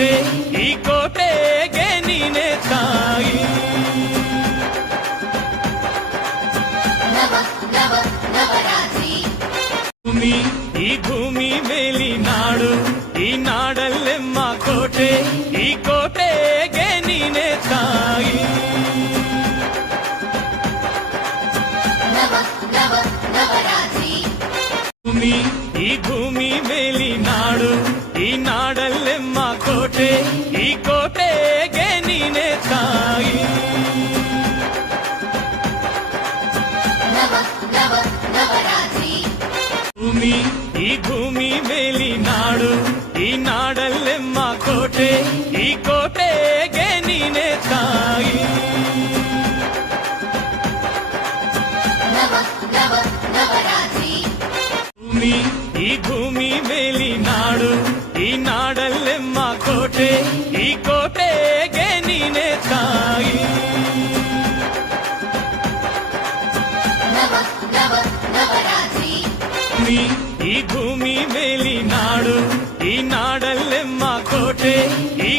ಕೋಟೆ ಈ ಕೋಟೆಗೆ ನೀನೆ ತಾಯಿ ಭೂಮಿ ಈ ಭೂಮಿ ಮೇಲಿ ನಾಡು ಈ ನಾಡಲ್ಲೆಮ್ಮ ಕೋಟೆ ಈ ಕೋಟೆಗೆ ನೀನೆ ತಾಯಿ ಭೂಮಿ ಈ ಭೂಮಿ ಮೇಲಿ ನಾಡು ಈ ನಾಡ ಭೂಮಿ ಈ ಭೂಮಿ ಮೇಲಿನಾಡು ಈ ನಾಡಲ್ಲೆಮ್ಮ ಕೋಟೆ ಈ ಕೋಟೆಗೆ ನೀನೆ ತಾಯಿ ನವ ನವ ನವರಾತ್ರಿ ಭೂಮಿ ಈ ಭೂಮಿ ಮೇಲಿನಾಡು ಈ ನಾಡಲ್ಲೆಮ್ಮ ಕೋಟೆ ಈ ಕೋಟೆಗೆ ಸೂರಿ ಈ ಭೂಮಿ ಮೇಲಿನಾಡು ಈ ನಾಡಲ್ಲೆಮ್ಮ ಕೋಟೆ ಈ